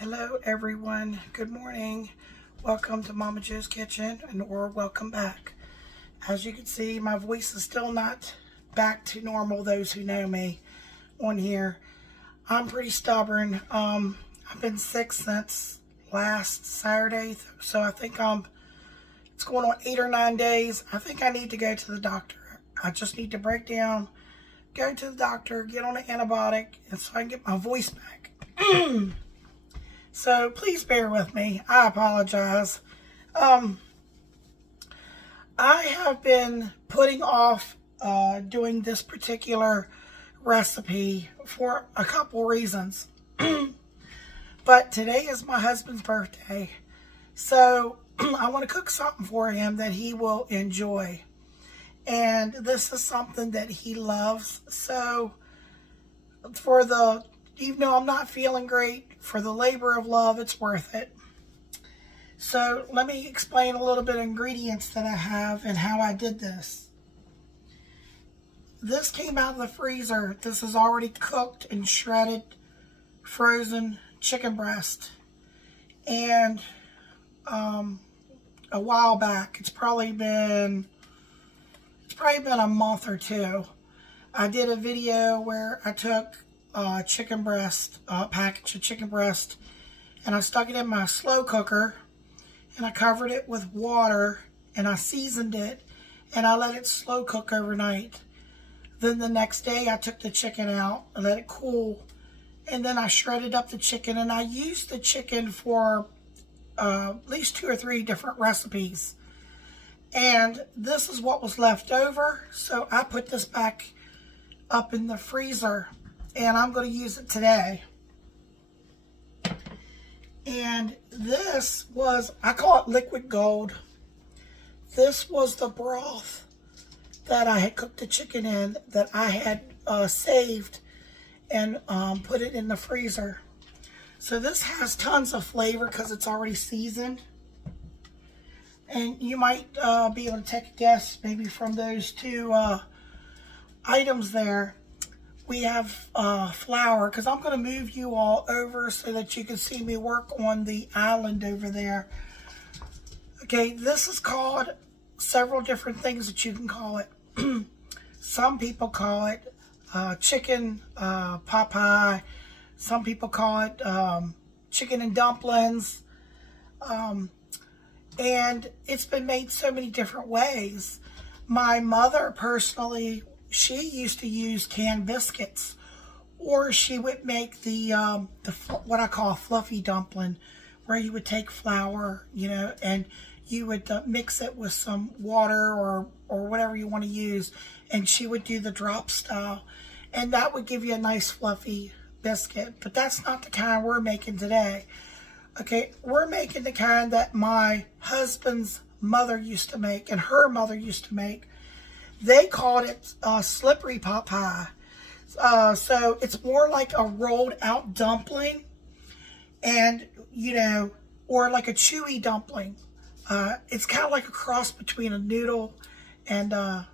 Hello everyone, good morning. Welcome to Momma Jo's Kitchen, or welcome back. As you can see, my voice is still not back to normal, those who know me on here. I'm pretty stubborn. I've been sick since last Saturday, so I think it's going on 8 or 9 days. I think I need to go to the doctor. I just need to break down, go to the doctor, get on an antibiotic, and so I can get my voice back. So please bear with me. I apologize. I have been putting off doing this particular recipe for a couple reasons. But today is my husband's birthday. So I want to cook something for him that he will enjoy. And this is something that he loves. So even though I'm not feeling great, for the labor of love, it's worth it. So let me explain a little bit of ingredients that I have and how I did this. This came out of the freezer. This is already cooked and shredded, frozen chicken breast. And a while back, it's probably been a month or two. I did a video where I took chicken breast, package of chicken breast, and I stuck it in my slow cooker, and I covered it with water, and I seasoned it, and I let it slow cook overnight. Then the next day I took the chicken out and let it cool, and then I shredded up the chicken, and I used the chicken for at least 2 or 3 different recipes. And this is what was left over, so I put this back up in the freezer, and I'm going to use it today. And this was, I call it liquid gold. This was the broth that I had cooked the chicken in, that I had saved and put it in the freezer. So this has tons of flavor because it's already seasoned. And you might be able to take a guess maybe from those 2 items there. We have flour, because I'm going to move you all over so that you can see me work on the island over there. Okay, this is called several different things that you can call it. Some people call it chicken pot pie. Some people call it chicken and dumplings. And it's been made so many different ways. My mother personally, she used to use canned biscuits, or she would make the what I call a fluffy dumpling, where you would take flour, and you would mix it with some water or whatever you want to use, and she would do the drop style, and that would give you a nice fluffy biscuit. But that's not the kind we're making today. Okay, we're making the kind that my husband's mother used to make and her mother used to make. They called it slippery pot pie. So it's more like a rolled out dumpling, and, or like a chewy dumpling. It's kind of like a cross between a noodle and a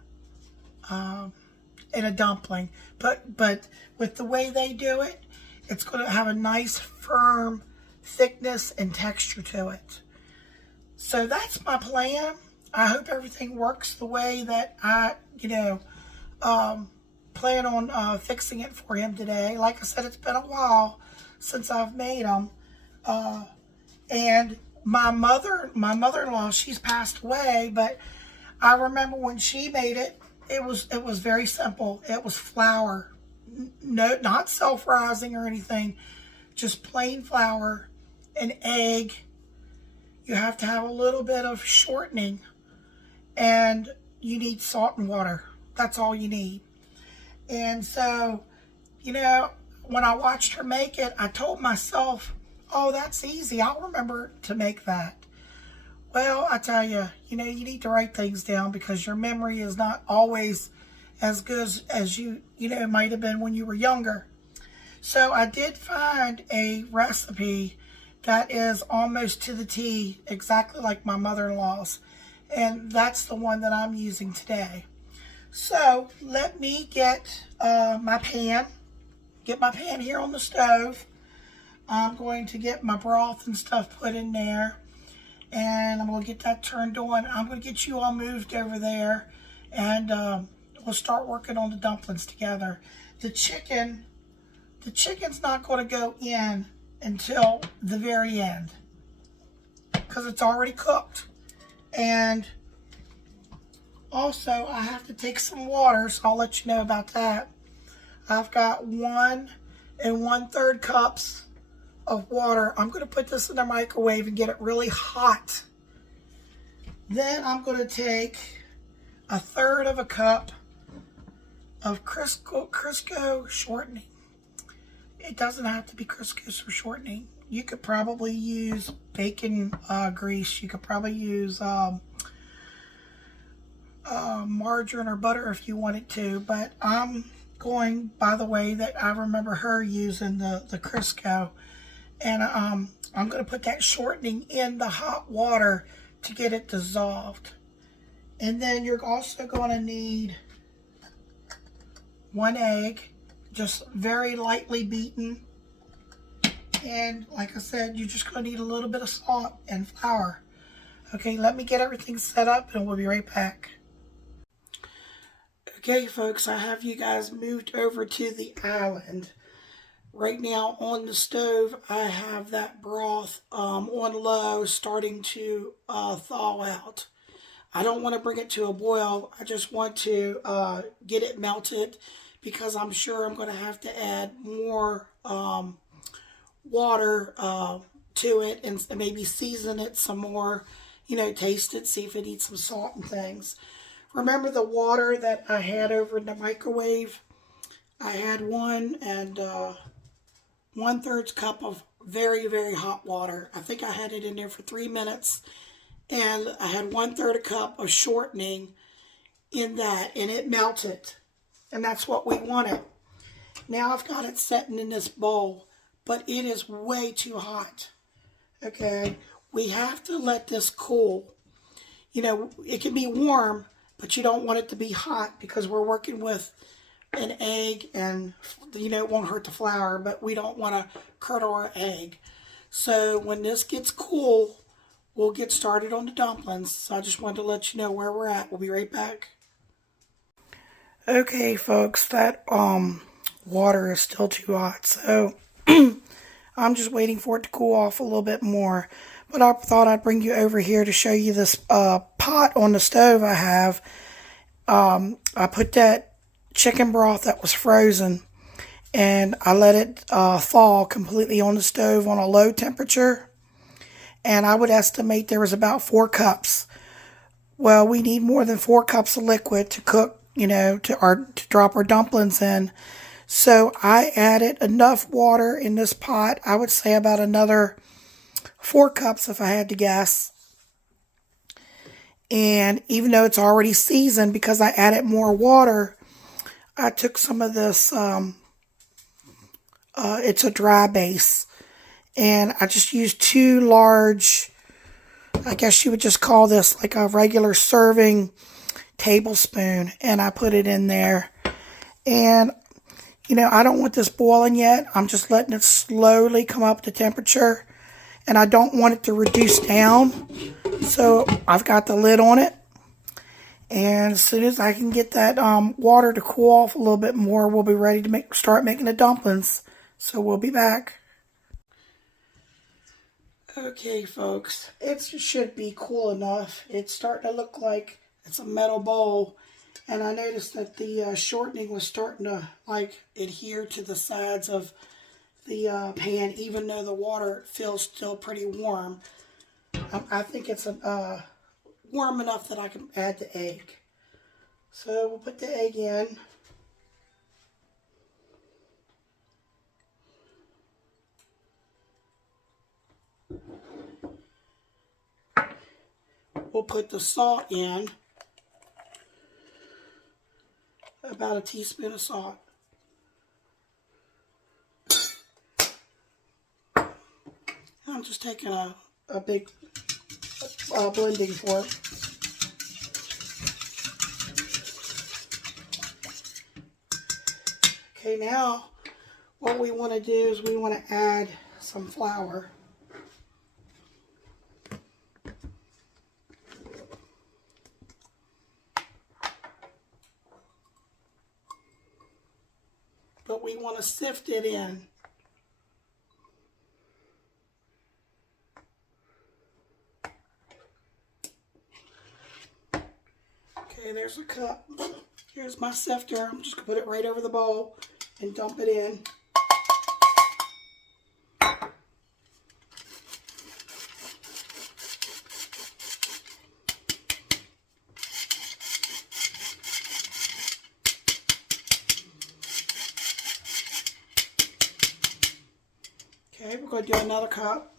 dumpling. But with the way they do it, it's going to have a nice firm thickness and texture to it. So that's my plan. I hope everything works the way that I, plan on fixing it for him today. Like I said, it's been a while since I've made them. And my mother-in-law, she's passed away, but I remember when she made it, it was very simple. It was flour, no, not self-rising or anything, just plain flour, an egg. You have to have a little bit of shortening, and you need salt and water. That's all you need. And so, when I watched her make it, I told myself, oh, that's easy. I'll remember to make that. Well, I tell you, you need to write things down, because your memory is not always as good as you might have been when you were younger. So I did find a recipe that is almost to the T, exactly like my mother-in-law's. And that's the one that I'm using today. So let me get my pan here on the stove. I'm going to get my broth and stuff put in there. And I'm going to get that turned on. I'm going to get you all moved over there. And we'll start working on the dumplings together. The chicken's not going to go in until the very end, because it's already cooked. And also, I have to take some water, so I'll let you know about that. I've got 1 1/3 cups of water. I'm going to put this in the microwave and get it really hot. Then I'm going to take 1/3 cup of Crisco shortening. It doesn't have to be Crisco for shortening. You could probably use bacon grease. You could probably use margarine or butter if you wanted to. But I'm going by the way that I remember her using the Crisco. And I'm going to put that shortening in the hot water to get it dissolved. And then you're also going to need 1 egg, just very lightly beaten. And like I said, you're just going to need a little bit of salt and flour. Okay, let me get everything set up and we'll be right back. Okay, folks, I have you guys moved over to the island. Right now on the stove, I have that broth on low, starting to thaw out. I don't want to bring it to a boil. I just want to get it melted, because I'm sure I'm going to have to add more water to it and maybe season it some more, taste it, see if it needs some salt and things. Remember the water that I had over in the microwave? I had 1 1/3 cup of very, very hot water. I think I had it in there for 3 minutes. And I had 1/3 cup of shortening in that, and it melted. And that's what we wanted. Now I've got it setting in this bowl, but it is way too hot. Okay, we have to let this cool. It can be warm, but you don't want it to be hot, because we're working with an egg, and it won't hurt the flour, but we don't want to curdle our egg. So when this gets cool, we'll get started on the dumplings. So I just wanted to let you know where we're at. We'll be right back. Okay, folks, that water is still too hot, so I'm just waiting for it to cool off a little bit more. But I thought I'd bring you over here to show you this pot on the stove I have. I put that chicken broth that was frozen, and I let it thaw completely on the stove on a low temperature. And I would estimate there was about 4 cups. Well, we need more than 4 cups of liquid to cook, to drop our dumplings in. So I added enough water in this pot. I would say about another 4 cups if I had to guess. And even though it's already seasoned, because I added more water, I took some of this, it's a dry base. And I just used 2 large, I guess you would just call this like a regular serving tablespoon. And I put it in there. And, I don't want this boiling yet. I'm just letting it slowly come up to temperature. And I don't want it to reduce down. So I've got the lid on it. And as soon as I can get that water to cool off a little bit more, we'll be ready to start making the dumplings. So we'll be back. Okay, folks, it should be cool enough. It's starting to look like it's a metal bowl. And I noticed that the shortening was starting to adhere to the sides of the pan, even though the water feels still pretty warm. I think it's warm enough that I can add the egg. So we'll put the egg in. We'll put the salt in. About a teaspoon of salt. I'm just taking a big blending fork. Okay, now what we want to do is we want to add some flour. But we want to sift it in. Okay, there's a cup. Here's my sifter. I'm just going to put it right over the bowl and dump it in. Okay, we're going to do another cup.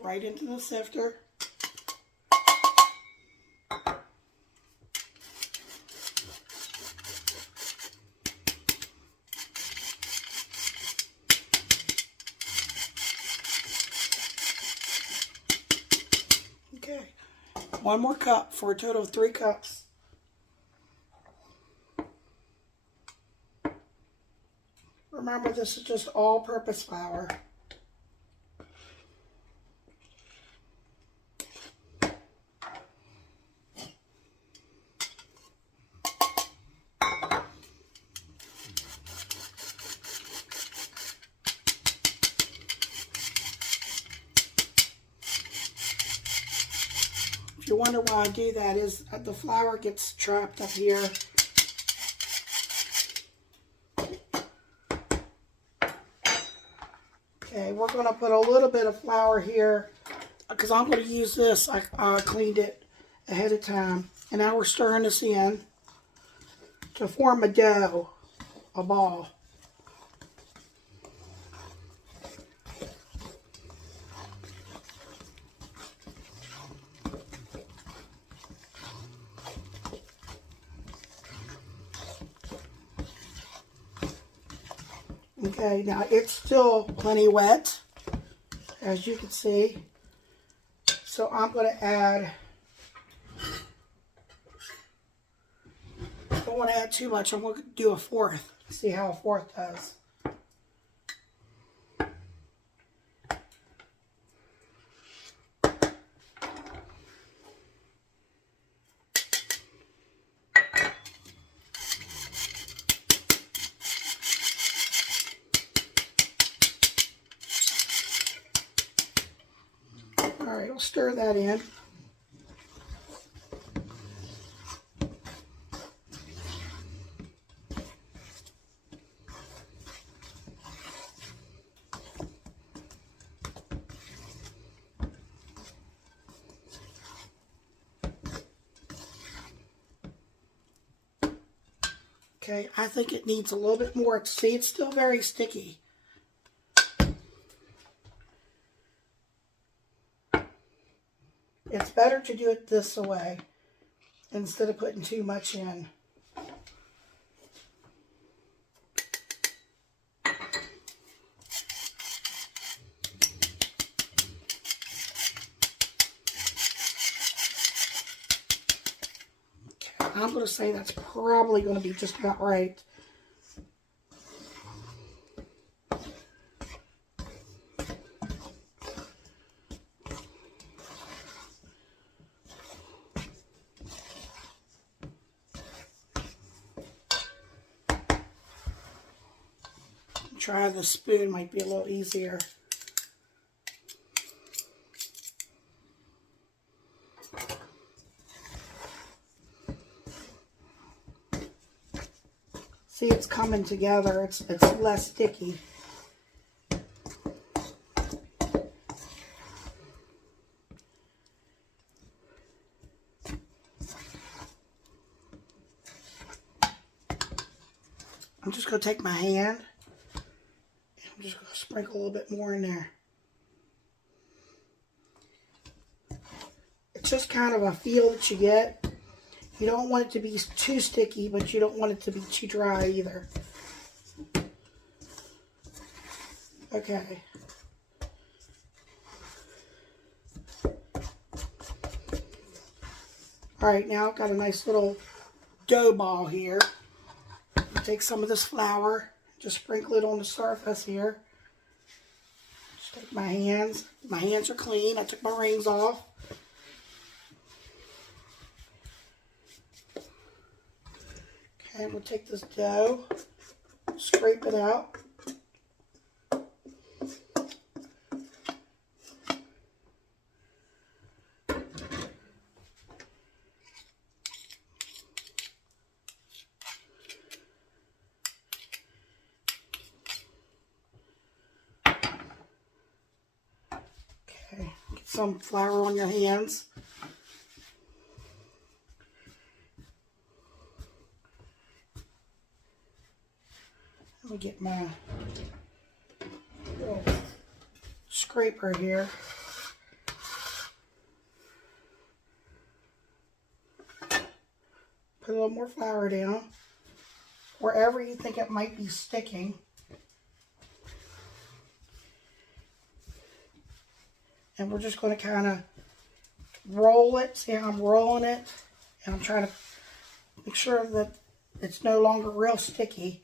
Right into the sifter. Okay, one more cup for a total of 3 cups. Remember, this is just all-purpose flour. If you wonder why I do that, is the flour gets trapped up here. Okay, we're going to put a little bit of flour here because I'm going to use this. I cleaned it ahead of time. And now we're stirring this in to form a dough, a ball. Okay, now it's still plenty wet, as you can see. So I'm going to add, I don't want to add too much. I'm going to do a fourth. See how a fourth does. Alright, I'll stir that in. Okay, I think it needs a little bit more. See, it's still very sticky. It's better to do it this way instead of putting too much in. Okay, I'm going to say that's probably going to be just about right. Try the spoon, might be a little easier. See, it's coming together. It's less sticky. I'm just going to take my hand. I'm just going to sprinkle a little bit more in there. It's just kind of a feel that you get. You don't want it to be too sticky, but you don't want it to be too dry either. Okay. Alright, now I've got a nice little dough ball here. Take some of this flour, just sprinkle it on the surface here. Just take my hands. My hands are clean. I took my rings off. Okay, we'll take this dough, scrape it out. Okay, get some flour on your hands. Let me get my little scraper here. Put a little more flour down wherever you think it might be sticking. And we're just going to kind of roll it. See how I'm rolling it? And I'm trying to make sure that it's no longer real sticky.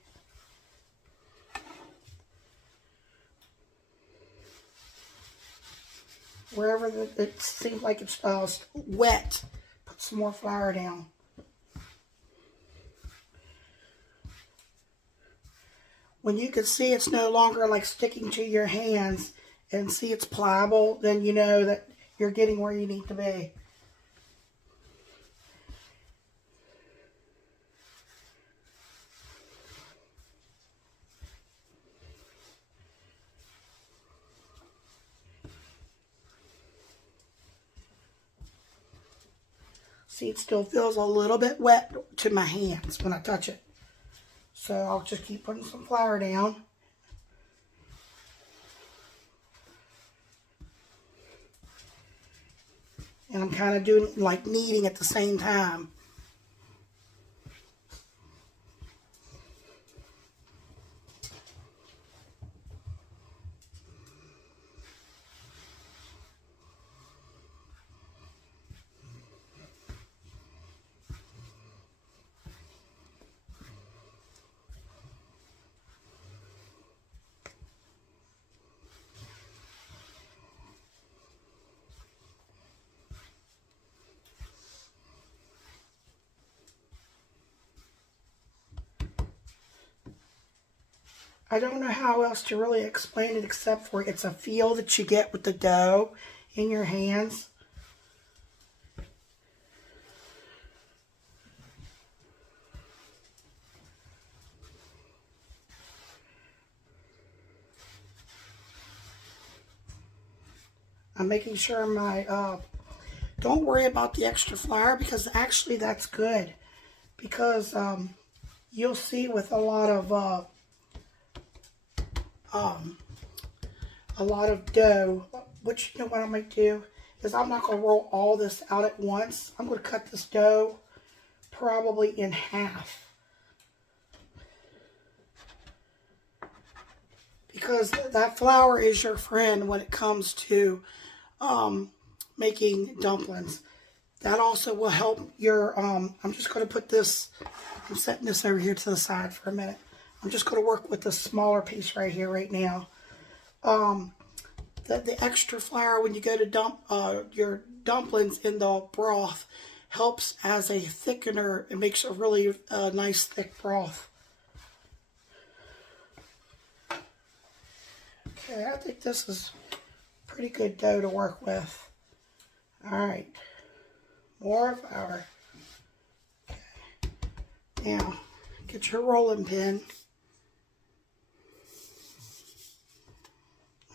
Wherever it seems like it's wet, put some more flour down. When you can see it's no longer like sticking to your hands and see it's pliable, then you know that you're getting where you need to be. See, it still feels a little bit wet to my hands when I touch it. So I'll just keep putting some flour down. And I'm kind of doing like kneading at the same time. I don't know how else to really explain it except for it's a feel that you get with the dough in your hands. I'm making sure my, don't worry about the extra flour because actually that's good. Because you'll see with a lot of dough, which you know what I might do is I'm not going to roll all this out at once. I'm going to cut this dough probably in half. Because that flour is your friend when it comes to making dumplings. That also will help your, I'm just going to put this, I'm setting this over here to the side for a minute. I'm just going to work with the smaller piece right here right now. The extra flour when you go to dump your dumplings in the broth helps as a thickener. It makes a really nice thick broth. Okay, I think this is pretty good dough to work with. Alright, more flour. Okay. Now, get your rolling pin.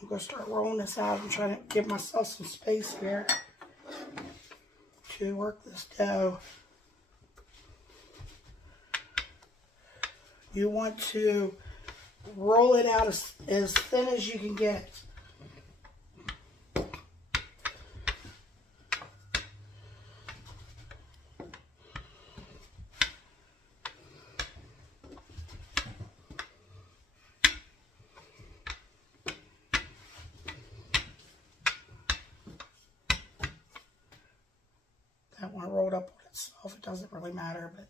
I'm going to start rolling this out. I'm trying to give myself some space here to work this dough. You want to roll it out as thin as you can get it. That one rolled up on itself. It doesn't really matter, but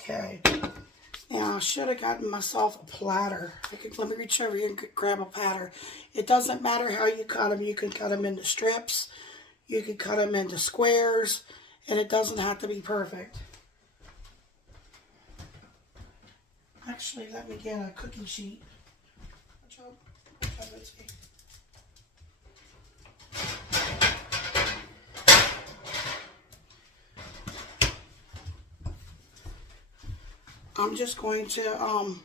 okay. Now, I should have gotten myself a platter. Let me reach over here and grab a platter. It doesn't matter how you cut them. You can cut them into strips. You can cut them into squares. And it doesn't have to be perfect. Actually, let me get a cookie sheet. I'm just going to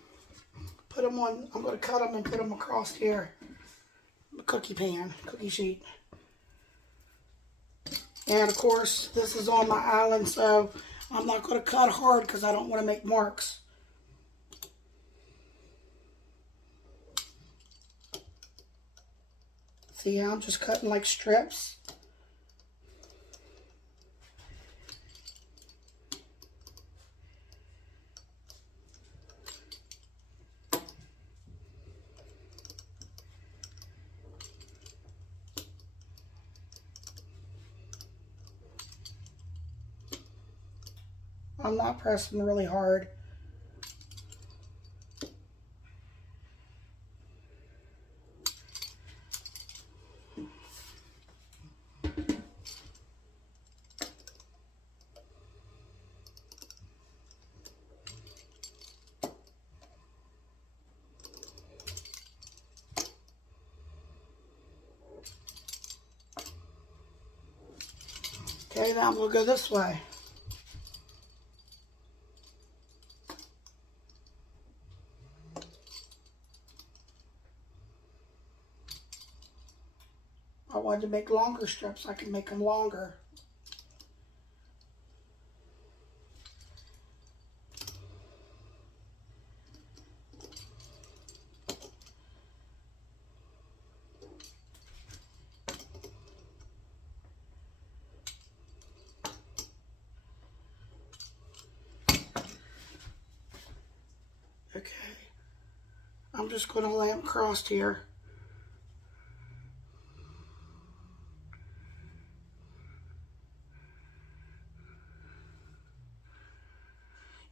put them on, I'm going to cut them and put them across here. A cookie pan, cookie sheet. And of course, this is on my island, so I'm not going to cut hard because I don't want to make marks. See how I'm just cutting like strips? I'm not pressing really hard. Okay, now I'm going to go this way. I wanted to make longer strips. I can make them longer. Okay. I'm just going to lay them crossed here.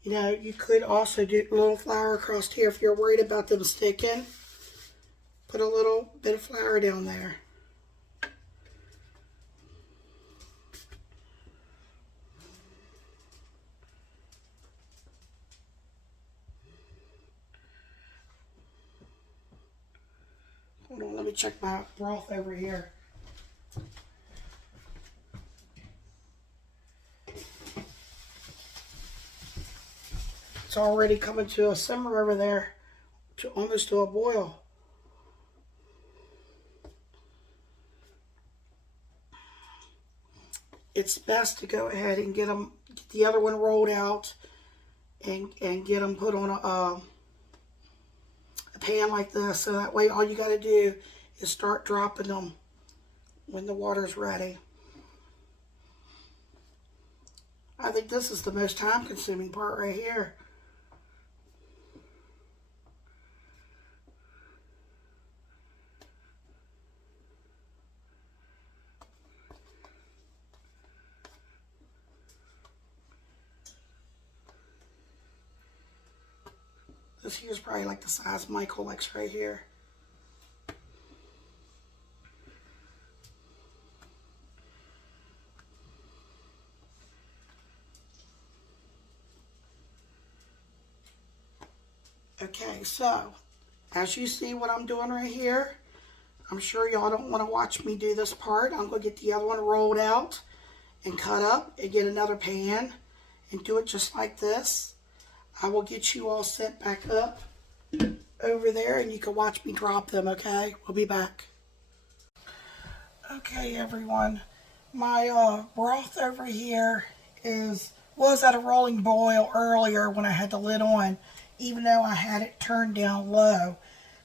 You know, you could also do a little flour across here if you're worried about them sticking. Put a little bit of flour down there. Hold on, let me check my broth over here. It's already coming to a simmer over there, to almost to a boil. It's best to go ahead and get the other one rolled out and get them put on a pan like this, so that way all you got to do is start dropping them when the water's ready. I think this is the most time-consuming part right here. This here's probably like the size of my Colex right here. Okay, so as you see what I'm doing right here, I'm sure y'all don't want to watch me do this part. I'm going to get the other one rolled out and cut up and get another pan and do it just like this. I will get you all set back up over there and you can watch me drop them, okay? We'll be back. Okay, everyone. My broth over here was at a rolling boil earlier when I had the lid on, even though I had it turned down low.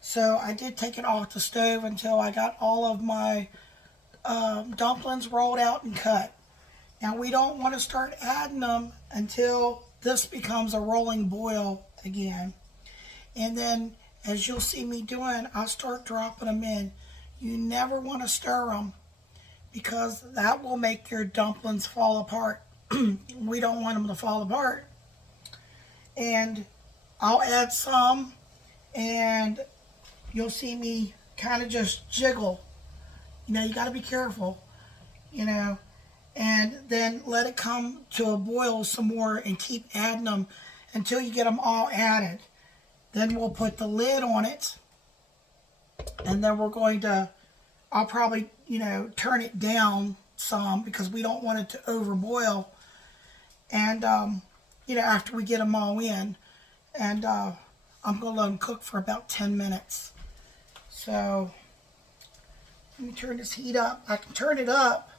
So I did take it off the stove until I got all of my dumplings rolled out and cut. Now we don't want to start adding them until this becomes a rolling boil again. And then, as you'll see me doing, I'll start dropping them in. You never want to stir them because that will make your dumplings fall apart. We don't want them to fall apart. And I'll add some, and you'll see me kind of just jiggle. You know, you got to be careful, you know, and then let it come to a boil some more and keep adding them until you get them all added. Then we'll put the lid on it, and then we're going to, I'll probably, you know, turn it down some because we don't want it to overboil. And, you know, after we get them all in, and I'm going to let them cook for about 10 minutes. So, let me turn this heat up. I can turn it up,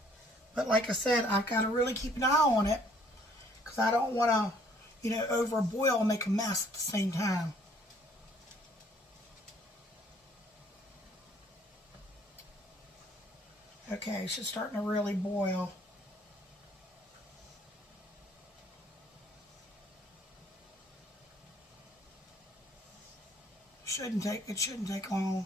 but like I said, I've got to really keep an eye on it because I don't want to, you know, overboil and make a mess at the same time. Okay, it's just starting to really boil. It shouldn't take long.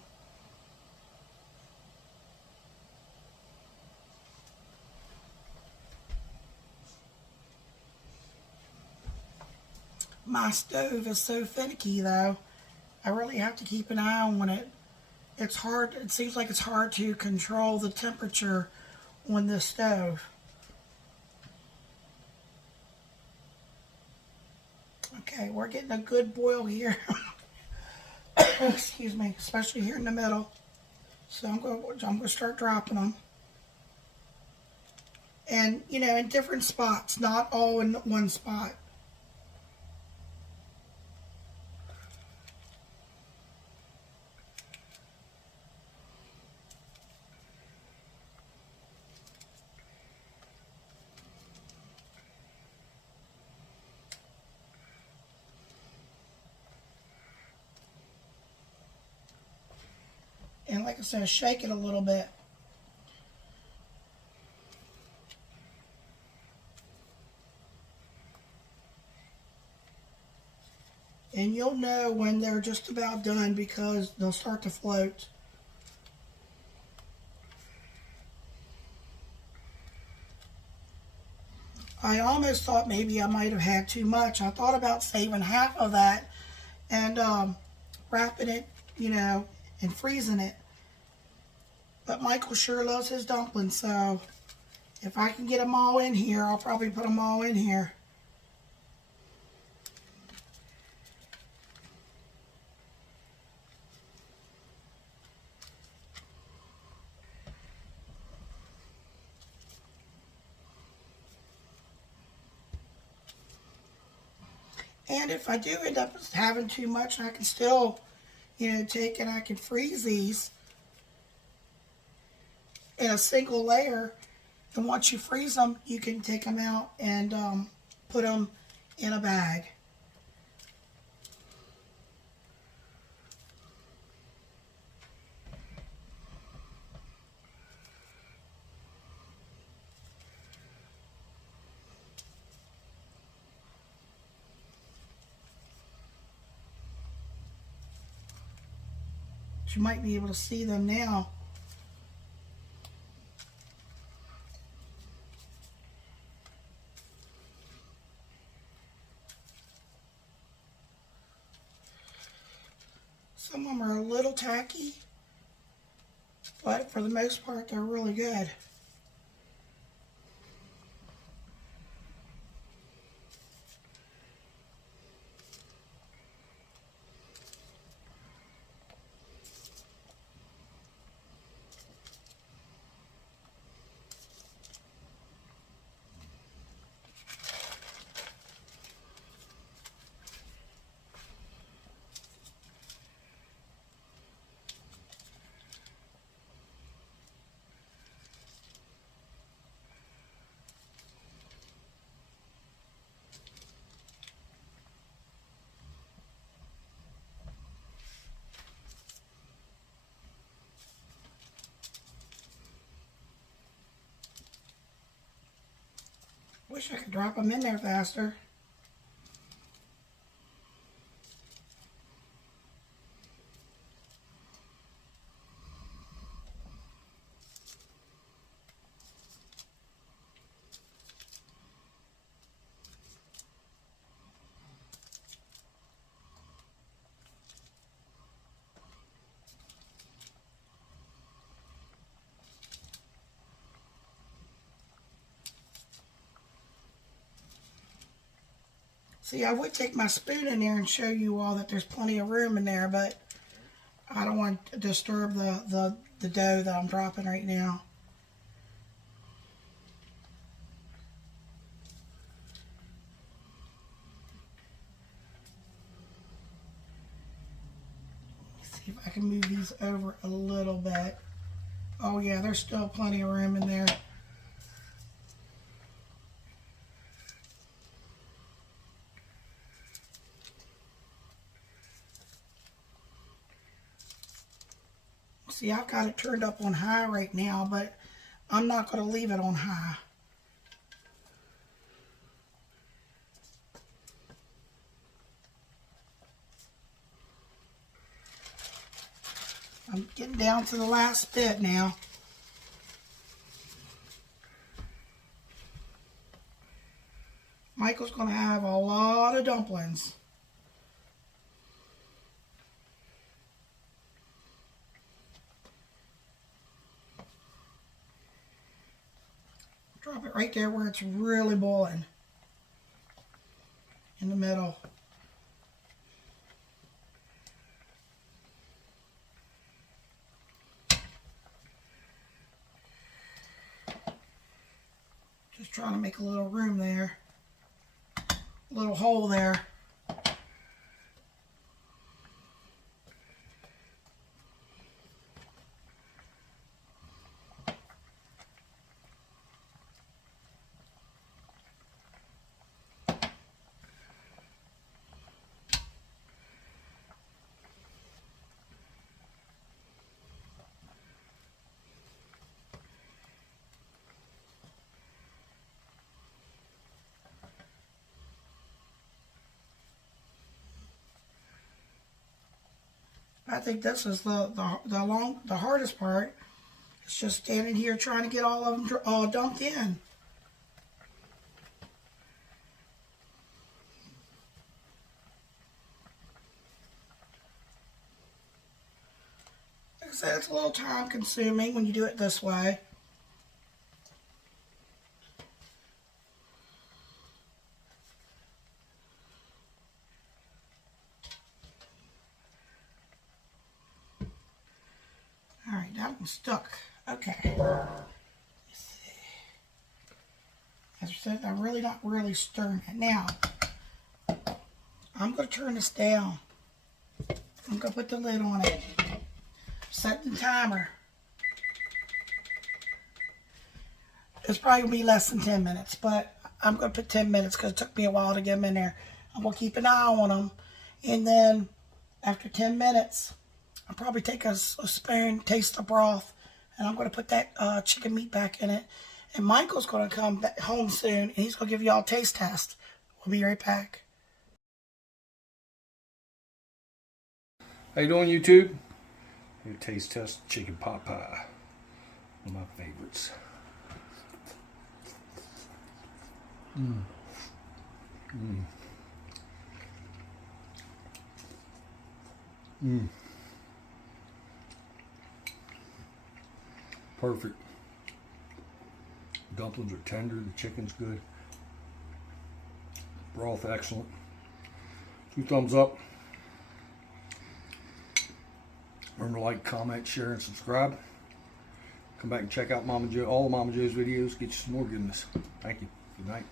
My stove is so finicky though. I really have to keep an eye on it. It's hard, it seems like it's hard to control the temperature on this stove. Okay, we're getting a good boil here. Excuse me, especially here in the middle. So I'm going to start dropping them. And, you know, in different spots, not all in one spot. And like I said, shake it a little bit. And you'll know when they're just about done because they'll start to float. I almost thought maybe I might have had too much. I thought about saving half of that and wrapping it, you know, and freezing it. But Michael sure loves his dumplings, so if I can get them all in here, I'll probably put them all in here. And if I do end up having too much, I can still, you know, take and I can freeze these in a single layer. And once you freeze them, you can take them out and put them in a bag. You might be able to see them now. Some of them are a little tacky, but for the most part, they're really good. Wish I could drop them in there faster. See, I would take my spoon in there and show you all that there's plenty of room in there, but I don't want to disturb the dough that I'm dropping right now. See if I can move these over a little bit. Oh yeah, there's still plenty of room in there. See, I've got it turned up on high right now, but I'm not going to leave it on high. I'm getting down to the last bit now. Michael's going to have a lot of dumplings. Drop it right there where it's really boiling. In the middle. Just trying to make a little room there. A little hole there. I think this is the hardest part. It's just standing here trying to get all of them dumped in. Like I said, it's a little time consuming when you do it this way. Alright, that one's stuck. Okay. Let's see. As I said, I'm really not stirring it. Now, I'm going to turn this down. I'm going to put the lid on it. Set the timer. It's probably going to be less than 10 minutes, but I'm going to put 10 minutes because it took me a while to get them in there. I'm going to keep an eye on them. And then, after 10 minutes, I'll probably take a spoon, taste the broth, and I'm going to put that chicken meat back in it. And Michael's going to come back home soon, and he's going to give y'all a taste test. We'll be right back. How you doing, YouTube? Your taste test chicken pot pie. One of my favorites. Perfect. Dumplings are tender, the chicken's good. Broth excellent. 2 thumbs up. Remember to like, comment, share, and subscribe. Come back and check out Momma Jo, all of Momma Jo's videos. Get you some more goodness. Thank you. Good night.